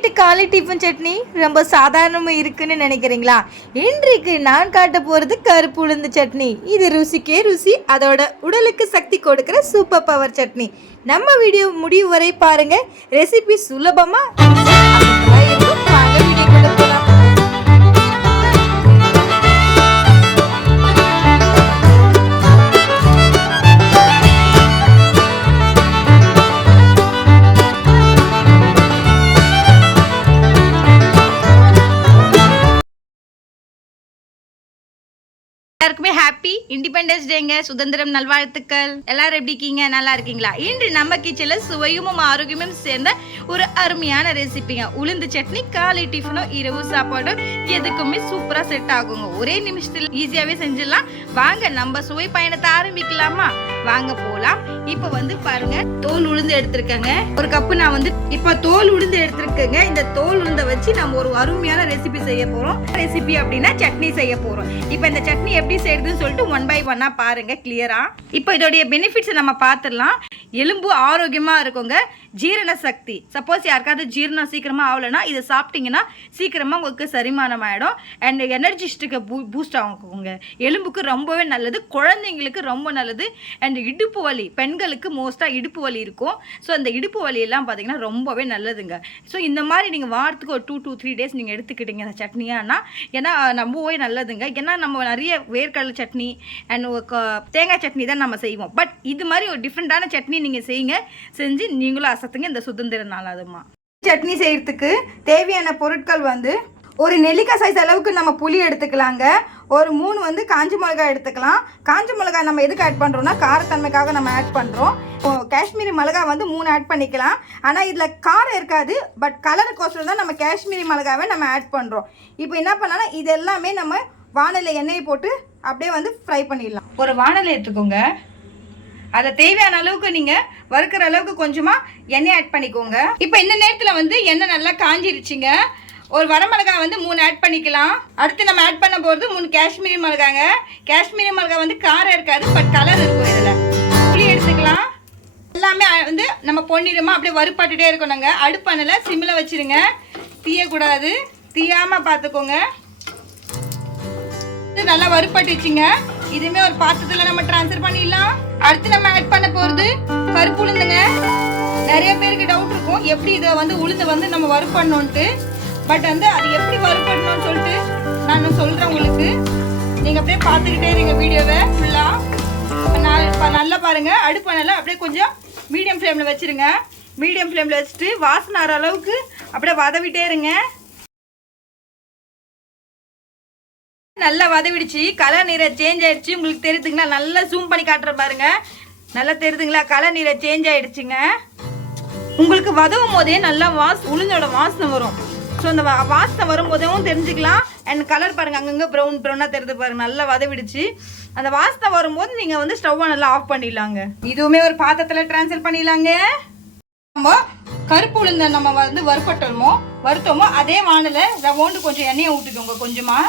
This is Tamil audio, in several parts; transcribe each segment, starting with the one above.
நைட்டு காலை டிஃபன் சட்னி ரொம்ப சாதாரணமாக இருக்குன்னு நினைக்கிறீங்களா? இன்றைக்கு நான் காட்ட போகிறது கருப்பு உளுந்து சட்னி. இது ருசிக்கே ருசி அதோட உடலுக்கு சக்தி கொடுக்குற சூப்பர் பவர் சட்னி. நம்ம வீடியோ முடிவு வரை பாருங்க. ரெசிபி சுலபமாக ஹாப்பி இண்டிபெண்டன்ஸ் டேங்க சுதந்திரம் நல்வாழ்த்துக்கள். எல்லாரும் எப்படி இருக்கீங்க? நல்லா இருக்கீங்களா? இன்று நம்ம கிச்சன்ல சுவையும் ஆரோக்கியமும் சேர்ந்த ஒரு அருமையான ரெசிபிங்க உளுந்து சட்னி காலை டிஃபனும் இரவு சாப்பாடும் எதுக்குமே சூப்பரா செட் ஆகுங்க. ஒரே நிமிஷத்துல ஈஸியாவே செஞ்சிடலாம். வாங்க நம்ம சுவை பயணத்தை ஆரம்பிக்கலாமா? வாங்க போலாம். இப்போ வந்து பாருங்க தோல் உளுந்து எடுத்திருக்கேங்க. ஒரு கப்பு நான் வந்து இப்போ தோல் உளுந்து எடுத்திருக்கேங்க. இந்த தோல் உளுந்தை வச்சு நம்ம ஒரு அருமையான ரெசிபி செய்ய போறோம். ரெசிபி அப்படின்னா சட்னி செய்ய போறோம். இப்போ இந்த சட்னி எப்படி செய்யறதுன்னு சொல்லிட்டு ஒன் பை ஒன்னா பாருங்க கிளியரா இப்போ இதோடைய பெனிஃபிட்ஸ் நம்ம பார்த்துடலாம். எலும்பு ஆரோக்கியமா இருக்குங்க. ஜீரண சக்தி. சப்போஸ் யாருக்காவது ஜீரணம் சீக்கிரமாக ஆகலைன்னா இதை சாப்பிட்டீங்கன்னா சீக்கிரமாக உங்களுக்கு செரிமானம் ஆகிடும் அண்ட் எனர்ஜிஸ்டுக்கு பூ பூஸ்ட் ஆகுங்க. எலும்புக்கு ரொம்பவே நல்லது குழந்தைங்களுக்கு ரொம்ப நல்லது. அண்ட் இடுப்பு வலி பெண்களுக்கு மோஸ்ட்டாக இடுப்பு வலி இருக்கும். ஸோ அந்த இடுப்பு வலியெல்லாம் பார்த்தீங்கன்னா ரொம்பவே நல்லதுங்க. ஸோ இந்த மாதிரி நீங்கள் வாரத்துக்கு ஒரு டூ டூ த்ரீ டேஸ் நீங்கள் எடுத்துக்கிட்டீங்க அந்த சட்னியானா ஏன்னா ரொம்பவே நல்லதுங்க. ஏன்னா நம்ம நிறைய வேர்க்கடலை சட்னி அண்ட் தேங்காய் சட்னி தான் நம்ம செய்வோம். பட் இது மாதிரி ஒரு டிஃப்ரெண்ட்டான சட்னி நீங்கள் செய்யுங்க. செஞ்சு நீங்களும் அசத்துங்க இந்த சுதந்திர நாள் அதுமா. சட்னி செய்யறதுக்கு தேவையான பொருட்கள் வந்து ஒரு நெல்லிக்காய் சைஸ் அளவுக்கு நம்ம புளி எடுத்துக்கலாங்க. ஒரு மூணு வந்து காஞ்ச மிளகாய் எடுத்துக்கலாம். காஞ்ச மிளகாய் நம்ம எதுக்கு ஆட் பண்ணுறோம்னா காரத்தன்மைக்காக நம்ம ஆட் பண்ணுறோம் காஷ்மீரி மிளகாய் வந்து மூணு ஆட் பண்ணிக்கலாம். ஆனால் இதில் காரம் இருக்காது பட் கலருக்கோசரம் தான் நம்ம காஷ்மீரி மிளகாவை நம்ம ஆட் பண்ணுறோம் இப்போ என்ன பண்ணலாம் இது எல்லாமே நம்ம வானிலை எண்ணெயை போட்டு அப்படியே வந்து ஃப்ரை பண்ணிடலாம். ஒரு வானிலை எடுத்துக்கோங்க. அதை தேவையான அளவுக்கு நீங்கள் வறுக்கிற அளவுக்கு கொஞ்சமாக எண்ணெய் ஆட் பண்ணிக்கோங்க. இப்போ இந்த நேரத்தில் வந்து எண்ணெய் நல்லா காஞ்சிருச்சுங்க. ஒரு வரமிளகாய் வந்து மூணு ஆட் பண்ணிக்கலாம். அடுத்து நம்ம ஆட் பண்ண போகிறது மூணு காஷ்மீரி மிளகாங்க. காஷ்மீரி மிளகாய் வந்து காரம் இருக்காது பட் கலர் இருக்கும் இதில். புளி எடுத்துக்கலாம். எல்லாமே வந்து நம்ம பொன்னிடமாக அப்படியே வறுப்பாட்டுட்டே இருக்கணுங்க. அடுப்பானில் சிம்மில் வச்சுருங்க. தீயக்கூடாது. தீயாமல் பார்த்துக்கோங்க இது நல்லா வறுப்பட்டுச்சுங்க இதுவுமே ஒரு பாத்திரத்துல நம்ம ட்ரான்ஸ்ஃபர் பண்ணிடலாம். அடுத்து நம்ம ஆட் பண்ண போறது கருப்பு உளுந்துங்க. நிறைய பேருக்கு டவுட் இருக்கும். எப்படி இதை வந்து உளுந்து வந்து நம்ம வறுப்படணும்ட்டு பட் வந்து அது எப்படி வறுப்படணும்னு சொல்லிட்டு நான் சொல்றேன் உங்களுக்கு. நீங்க அப்படியே பார்த்துக்கிட்டே இருங்க வீடியோவை ஃபுல்லா நல்லா பாருங்க. நல்லா அப்படியே கொஞ்சம் மீடியம் ஃப்ளேம்ல வச்சிருங்க. மீடியம் ஃப்ளேம்ல வச்சுட்டு வாசனை வர அளவுக்கு அப்படியே வதவிட்டே இருங்க. நல்லா வதவிடுச்சு. கலர் நீரை சேஞ்ச் ஆயிடுச்சு. உங்களுக்கு தெரியுதுங்களா? நல்லா ஜூம் பண்ணி காட்டுற பாருங்க. நல்லா தெரியுதுங்களா? கலர் நீரை சேஞ்ச் ஆயிடுச்சுங்க. உங்களுக்கு வதவும் போதே நல்லா வாஸ் உளுந்தோட வாசனை வரும். ஸோ அந்த வா- வாசனை வரும்போதேவும் தெரிஞ்சுக்கலாம். அண்ட் கலர் பாருங்க அங்கங்கே ப்ரௌன் ப்ரௌனாக தெரிஞ்சு பாருங்க. நல்லா வதவிடுச்சு. அந்த வாசனை வரும்போது நீங்கள் வந்து ஸ்டவ்வை நல்லா ஆஃப் பண்ணிடலாங்க. இதுவுமே ஒரு பாத்திரத்தில் ட்ரான்ஸ்ஃபர் பண்ணிடலாங்க. நம்ம கருப்பு உளுந்த நம்ம வந்து வறுப்பட்டோமோ வறுத்தோமோ அதே வானல ரவோண்டு கொஞ்சம் எண்ணெயை ஊற்றிக்கோங்க கொஞ்சமாக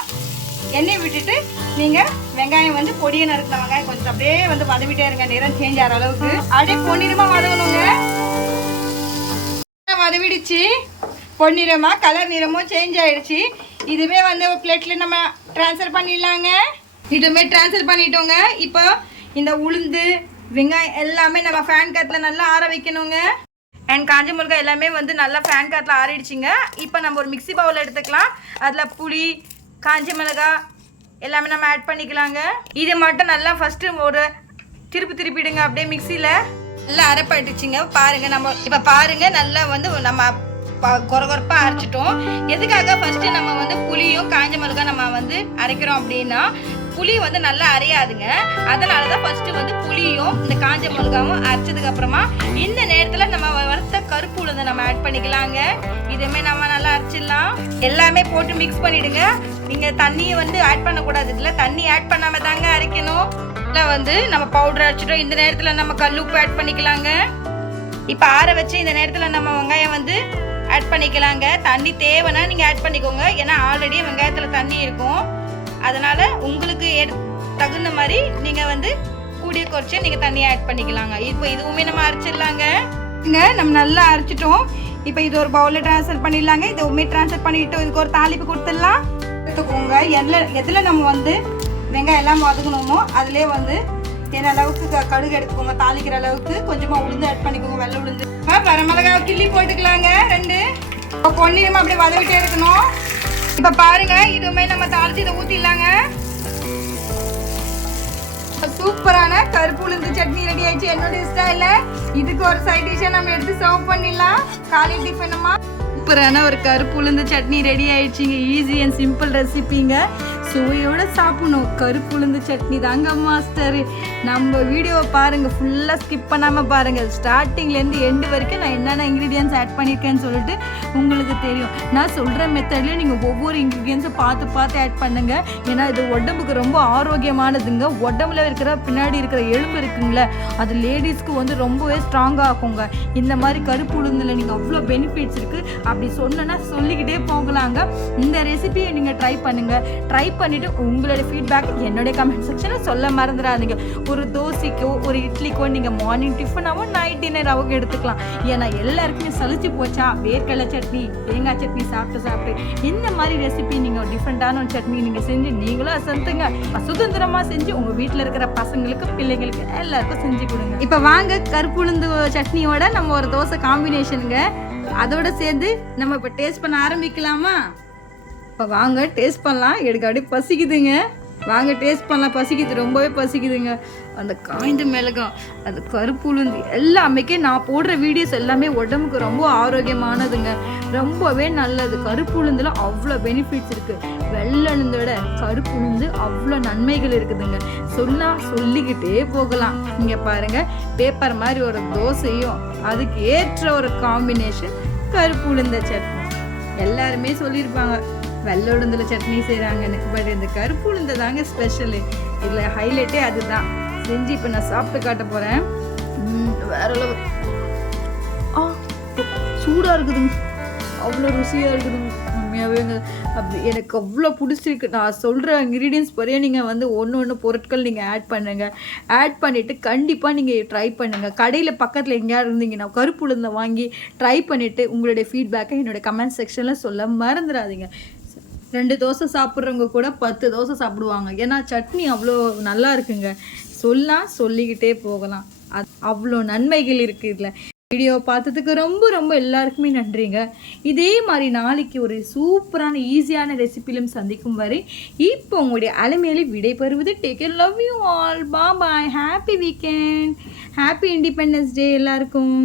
எண்ணெய் விட்டுட்டு நீங்கள் வெங்காயம் வந்து பொடியை நறுக்கின வெங்காயம் கொஞ்சம் அப்படியே வந்து வதவிட்டே இருங்க. நிறம் சேஞ்ச் ஆகிற அளவுக்கு. அப்படியே பொன்னிறமாக வதங்கணுங்க. வதவிடுச்சு. பொன்னிறமாக கலர் நிறமும் சேஞ்ச் ஆயிடுச்சு. இதுவே வந்து ஒரு பிளேட்டில் நம்ம ட்ரான்ஸ்ஃபர் பண்ணிடலாங்க. இதுவுமே ட்ரான்ஸ்ஃபர் பண்ணிட்டோங்க. இப்போ இந்த உளுந்து வெங்காயம் எல்லாமே நம்ம ஃபேன் காத்தில் நல்லா ஆற வைக்கணுங்க. அண்ட் காஞ்ச முருகா எல்லாமே வந்து நல்லா ஃபேன் காத்தில் ஆறிடுச்சிங்க. இப்போ நம்ம ஒரு மிக்ஸி பவுல் எடுத்துக்கலாம். அதில் புளி காஞ்ச மிளகாய் எல்லாமே நம்ம ஆட் பண்ணிக்கலாங்க. இது மட்டும் நல்லா ஃபஸ்ட்டு ஒரு திருப்பி திருப்பிடுங்க அப்படியே மிக்சியில் நல்லா அரைப்பட்டுச்சுங்க பாருங்க நம்ம இப்போ பாருங்க நல்லா வந்து நம்ம ப- கொரகொரப்பா அரைச்சிட்டோம். எதுக்காக ஃபஸ்ட்டு நம்ம வந்து புளியும் காஞ்ச மிளகாய் நம்ம வந்து அரைக்கிறோம் அப்படின்னா புளி வந்து நல்லா அரையாதுங்க. அதனால தான் ஃபஸ்ட்டு வந்து புளியும் இந்த காஞ்ச மிளகாவும் அரைச்சதுக்கப்புறமா இந்த நேரத்தில் நம்ம பருப்பு கருப்பு உளுந்து நம்ம ஆட் பண்ணிக்கலாங்க. இதுவுமே நம்ம நல்லா அரைச்சிடலாம். எல்லாமே போட்டு மிக்ஸ் பண்ணிடுங்க. நீங்கள் தண்ணியை வந்து ஆட் பண்ணக்கூடாது. இதில் தண்ணி ஆட் பண்ணாம தாங்க அரைக்கணும். இல்லை வந்து நம்ம பவுடர் அரைச்சிட்டோம். இந்த நேரத்தில் நம்ம கல்லுப்பு ஆட் பண்ணிக்கலாங்க. இப்போ ஆற வச்சு இந்த நேரத்தில் நம்ம வெங்காயம் வந்து ஆட் பண்ணிக்கலாங்க. தண்ணி தேவைன்னா நீங்கள் ஆட் பண்ணிக்கோங்க. ஏன்னா ஆல்ரெடி வெங்காயத்தில் தண்ணி இருக்கும். அதனால் உங்களுக்கு எடு தகுந்த மாதிரி நீங்கள் வந்து கூடிய குறைச்சி நீங்கள் தண்ணி ஆட் பண்ணிக்கலாங்க. இப்போ இதுவுமே நம்ம அரைச்சிடலாங்க. இங்க நம்ம நல்லா அரைச்சிட்டோம். இப்போ இது ஒரு பவுலில் ட்ரான்ஸ்ஃபர் பண்ணிடலாங்க. இது உண்மை ட்ரான்ஸ்ஃபர் பண்ணிட்டு இதுக்கு ஒரு தாளிப்பு கொடுத்துடலாம். எடுத்துக்கோங்க. எதில் எதில் நம்ம வந்து வெங்காயம் எல்லாம் வதக்கணுமோ அதிலே வந்து என்ன அளவுக்கு கடுகு எடுத்துக்கோங்க. தாளிக்கிற அளவுக்கு. கொஞ்சமாக உளுந்து ஆட் பண்ணிக்கோங்க. வெள்ளை உளுந்து. ஆ, வரமிளகாய் கிள்ளி போட்டுக்கலாங்க. ரெண்டு. இப்போ பொன்னிறமா அப்படியே வதவிட்டே இருக்கணும். இப்போ பாருங்கள் இதுவுமே நம்ம தாளிச்சு இதை ஊற்றிடலாங்க சூப்பரான கருப்பு உளுந்து சட்னி ரெடி ஆயிடுச்சு. என்னோட ஸ்டைல இதுக்கு ஒரு சைட் டிஷ்ஷை நம்ம எடுத்து சர்வ் பண்ணிடலாம். காலை டிஃபனுமா சூப்பரான ஒரு கருப்பு உளுந்து சட்னி ரெடி ஆயிடுச்சுங்க. ஈஸி அண்ட் சிம்பிள் ரெசிபிங்க சுவையோட சாப்பிடணும். கருப்பு உளுந்து சட்னி தாங்க மாஸ்டர் நம்ம வீடியோவை பாருங்க. ஃபுல்லாக ஸ்கிப் பண்ணாமல் பாருங்க. ஸ்டார்டிங்லேருந்து எண்டு வரைக்கும் நான் என்னென்ன இன்க்ரீடியன்ஸ் ஆட் பண்ணியிருக்கேன்னு சொல்லிட்டு உங்களுக்கு தெரியும். நான் சொல்கிற மெத்தட்லேயே நீங்கள் ஒவ்வொரு இன்க்ரீடியன்ஸை பார்த்து பார்த்து ஆட் பண்ணுங்க. ஏன்னா இது உடம்புக்கு ரொம்ப ஆரோக்கியமானதுங்க. உடம்புல இருக்கிற பின்னாடி இருக்கிற எலும்பு இருக்குங்களே அது லேடிஸ்க்கு வந்து ரொம்பவே ஸ்ட்ராங்காக ஆக்குங்க இந்த மாதிரி கருப்பு உளுந்துல நீங்கள் அவ்வளோ பெனிஃபிட்ஸ் இருக்குது அப்படி சொன்னேன்னா சொல்லிக்கிட்டே போகலாங்க. இந்த ரெசிபியை நீங்கள் ட்ரை பண்ணுங்கள் ட்ரை பண்ணிவிட்டு உங்களோட ஃபீட்பேக் என்னுடைய கமெண்ட் செக்ஷனில் சொல்ல மறந்துடாதீங்க. ஒரு தோசைக்கோ ஒரு இட்லிக்கோ நீங்கள் மார்னிங் டிஃபனாகவும் நைட் டின்னராகவும் எடுத்துக்கலாம். ஏன்னா எல்லாருக்குமே சலிச்சு போச்சா? வேர்க்கடலை சட்னி தேங்காய் சட்னி சாப்பிட்டு சாப்பிட்டு. இந்த மாதிரி ரெசிபி நீங்கள் டிஃப்ரெண்ட்டான ஒரு சட்னி நீங்கள் செஞ்சு நீங்களும் அசந்துங்க. சுதந்திரமாக செஞ்சு உங்கள் வீட்டில் இருக்கிற பசங்களுக்கு பிள்ளைங்களுக்கு எல்லாருக்கும் செஞ்சு கொடுங்க. இப்போ வாங்க கருப்புளுந்து சட்னியோட நம்ம ஒரு தோசை காம்பினேஷனுங்க அதோட சேர்ந்து நம்ம இப்போ டேஸ்ட் பண்ண ஆரம்பிக்கலாமா? இப்போ வாங்க டேஸ்ட் பண்ணலாம். எனக்கு அப்படியே பசிக்குதுங்க. வாங்க டேஸ்ட் பண்ணலாம். பசிக்குது ரொம்பவே பசிக்குதுங்க. அந்த காய்ந்த மிளகாய் அந்த கருப்பு உளுந்து எல்லாமேக்கே நான் போடுற வீடியோஸ் எல்லாமே உடம்புக்கு ரொம்ப ஆரோக்கியமானதுங்க. ரொம்பவே நல்லது. கருப்பு உளுந்தில் அவ்வளோ பெனிஃபிட்ஸ் இருக்குது வெள்ளை விட கருப்பு உளுந்து அவ்வளோ நன்மைகள் இருக்குதுங்க. சொன்னால் சொல்லிக்கிட்டே போகலாம். இங்கே பாருங்க பேப்பர் மாதிரி ஒரு தோசையும் அதுக்கு ஏற்ற ஒரு காம்பினேஷன் கருப்பு உளுந்த சட்னி. எல்லாருமே சொல்லியிருப்பாங்க. வெள்ளை உளுந்தில் சட்னி செய்கிறாங்கன்னு பட் இந்த கருப்பு உளுந்து தாங்க ஸ்பெஷலு இதில் ஹைலைட்டே அதுதான். செஞ்சு இப்போ நான் சாப்பிட்டு காட்ட போகிறேன் வேற அளவு. ஆ சூடாக இருக்குதுங்க. அவ்வளோ ருசியாக இருக்குதுங்க. அப்படி எனக்கு அவ்வளோ பிடிச்சிருக்கு. நான் சொல்கிற இன்க்ரீடியன்ஸ் பறைய நீங்கள் வந்து ஒன்று ஒன்று பொருட்கள் நீங்கள் ஆட் பண்ணுங்கள் ஆட் பண்ணிவிட்டு கண்டிப்பாக நீங்கள் ட்ரை பண்ணுங்கள் கடையில் பக்கத்தில் எங்கேயாவது இருந்தீங்கன்னா கருப்பு உளுந்தை வாங்கி ட்ரை பண்ணிவிட்டு உங்களுடைய ஃபீட்பேக்கை என்னோட கமெண்ட் செக்ஷனில் சொல்ல மறந்துடாதீங்க. ரெண்டு தோசை சாப்பிட்றவங்க கூட பத்து தோசை சாப்பிடுவாங்க. ஏன்னா சட்னி அவ்வளோ நல்லா இருக்குங்க. சொல்லலாம் சொல்லிக்கிட்டே போகலாம். அது அவ்வளோ நன்மைகள் இருக்குது இதில் வீடியோ பார்த்ததுக்கு ரொம்ப ரொம்ப எல்லாருக்குமே நன்றிங்க. இதே மாதிரி நாளைக்கு ஒரு சூப்பரான ஈஸியான ரெசிபிலும் சந்திக்கும் வரை இப்போ உங்களுடைய அலைமையிலே விடைபெறுவது take care love you all பா bye happy weekend happy independence day எல்லாருக்கும்.